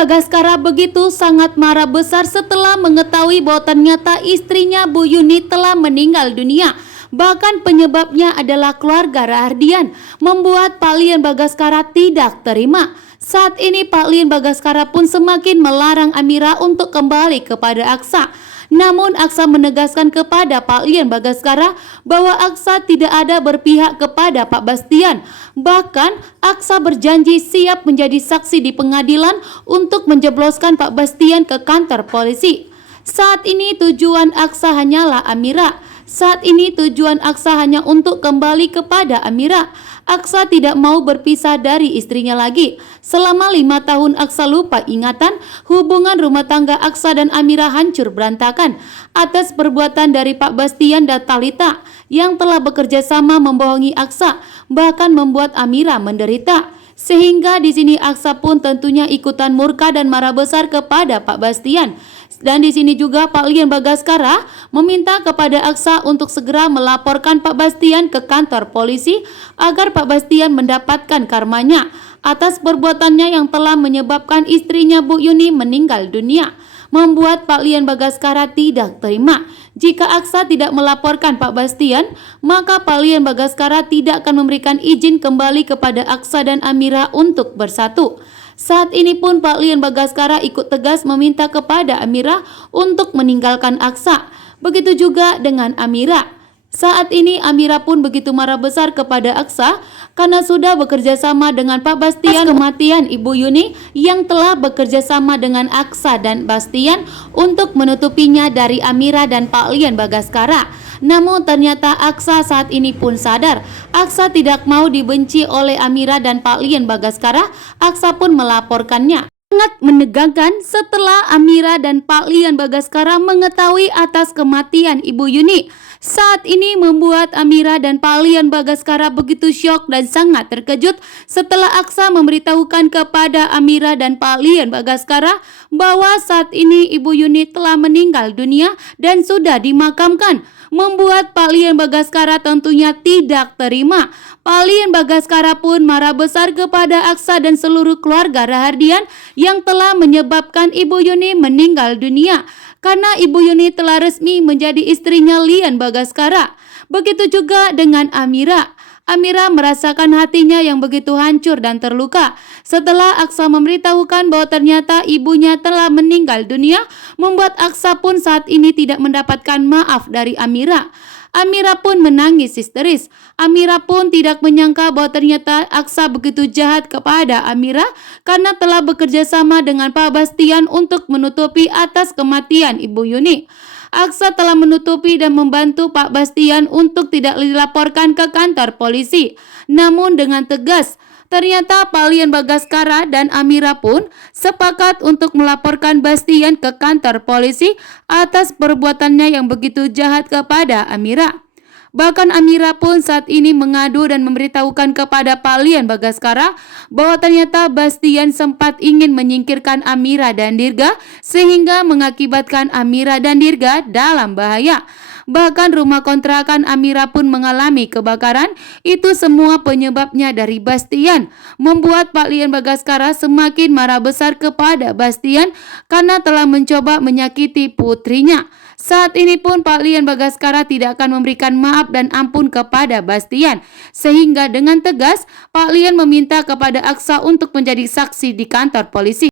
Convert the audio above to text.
Bagaskara begitu sangat marah besar setelah mengetahui bahwa ternyata istrinya Bu Yuni telah meninggal dunia. Bahkan penyebabnya adalah keluarga Rahardian, membuat Pak Lian Bagaskara tidak terima. Saat ini Pak Lian Bagaskara pun semakin melarang Amira untuk kembali kepada Aksa. Namun Aksa menegaskan kepada Pak Lian Bagaskara bahwa Aksa tidak ada berpihak kepada Pak Bastian. Bahkan Aksa berjanji siap menjadi saksi di pengadilan untuk menjebloskan Pak Bastian ke kantor polisi. Saat ini tujuan Aksa hanyalah Amira. Saat ini tujuan Aksa hanya untuk kembali kepada Amira. Aksa tidak mau berpisah dari istrinya lagi. Selama 5 tahun Aksa lupa ingatan, hubungan rumah tangga Aksa dan Amira hancur berantakan atas perbuatan dari Pak Bastian dan Talita yang telah bekerja sama membohongi Aksa, bahkan membuat Amira menderita. Sehingga di sini Aksa pun tentunya ikutan murka dan marah besar kepada Pak Bastian. Dan di sini juga Pak Lian Bagaskara meminta kepada Aksa untuk segera melaporkan Pak Bastian ke kantor polisi agar Pak Bastian mendapatkan karmanya atas perbuatannya yang telah menyebabkan istrinya Bu Yuni meninggal dunia. Membuat Pak Lian Bagaskara tidak terima. Jika Aksa tidak melaporkan Pak Bastian, maka Pak Lian Bagaskara tidak akan memberikan izin kembali kepada Aksa dan Amira untuk bersatu. Saat ini pun Pak Lian Bagaskara ikut tegas meminta kepada Amira untuk meninggalkan Aksa. Begitu juga dengan Amira. Saat ini Amira pun begitu marah besar kepada Aksa karena sudah bekerja sama dengan Pak Bastian kematian Ibu Yuni yang telah bekerja sama dengan Aksa dan Bastian untuk menutupinya dari Amira dan Pak Lian Bagaskara. Namun ternyata Aksa saat ini pun sadar Aksa tidak mau dibenci oleh Amira dan Pak Lian Bagaskara. Aksa pun melaporkannya. Sangat menegangkan setelah Amira dan Pak Lian Bagaskara mengetahui atas kematian Ibu Yuni. Saat ini membuat Amira dan Pak Lian Bagaskara begitu syok dan sangat terkejut setelah Aksa memberitahukan kepada Amira dan Pak Lian Bagaskara bahwa saat ini Ibu Yuni telah meninggal dunia dan sudah dimakamkan. Membuat Pak Lian Bagaskara tentunya tidak terima. Pak Lian Bagaskara pun marah besar kepada Aksa dan seluruh keluarga Rahardian yang telah menyebabkan Ibu Yuni meninggal dunia karena Ibu Yuni telah resmi menjadi istrinya Lian Bagaskara. Begitu juga dengan Amira. Amira merasakan hatinya yang begitu hancur dan terluka setelah Aksa memberitahukan bahwa ternyata ibunya telah meninggal dunia, membuat Aksa pun saat ini tidak mendapatkan maaf dari Amira. Amira pun menangis histeris. Amira pun tidak menyangka bahwa ternyata Aksa begitu jahat kepada Amira karena telah bekerja sama dengan Pak Bastian untuk menutupi atas kematian Ibu Yuni. Aksa telah menutupi dan membantu Pak Bastian untuk tidak dilaporkan ke kantor polisi. Namun dengan tegas, ternyata Pak Lian Bagaskara dan Amira pun sepakat untuk melaporkan Bastian ke kantor polisi atas perbuatannya yang begitu jahat kepada Amira. Bahkan Amira pun saat ini mengadu dan memberitahukan kepada Pak Lian Bagaskara bahwa ternyata Bastian sempat ingin menyingkirkan Amira dan Dirga sehingga mengakibatkan Amira dan Dirga dalam bahaya. Bahkan rumah kontrakan Amira pun mengalami kebakaran. Itu semua penyebabnya dari Bastian. Membuat Pak Lian Bagaskara semakin marah besar kepada Bastian karena telah mencoba menyakiti putrinya. Saat ini pun Pak Lian Bagaskara tidak akan memberikan maaf dan ampun kepada Bastian. Sehingga dengan tegas Pak Lian meminta kepada Aksa untuk menjadi saksi di kantor polisi.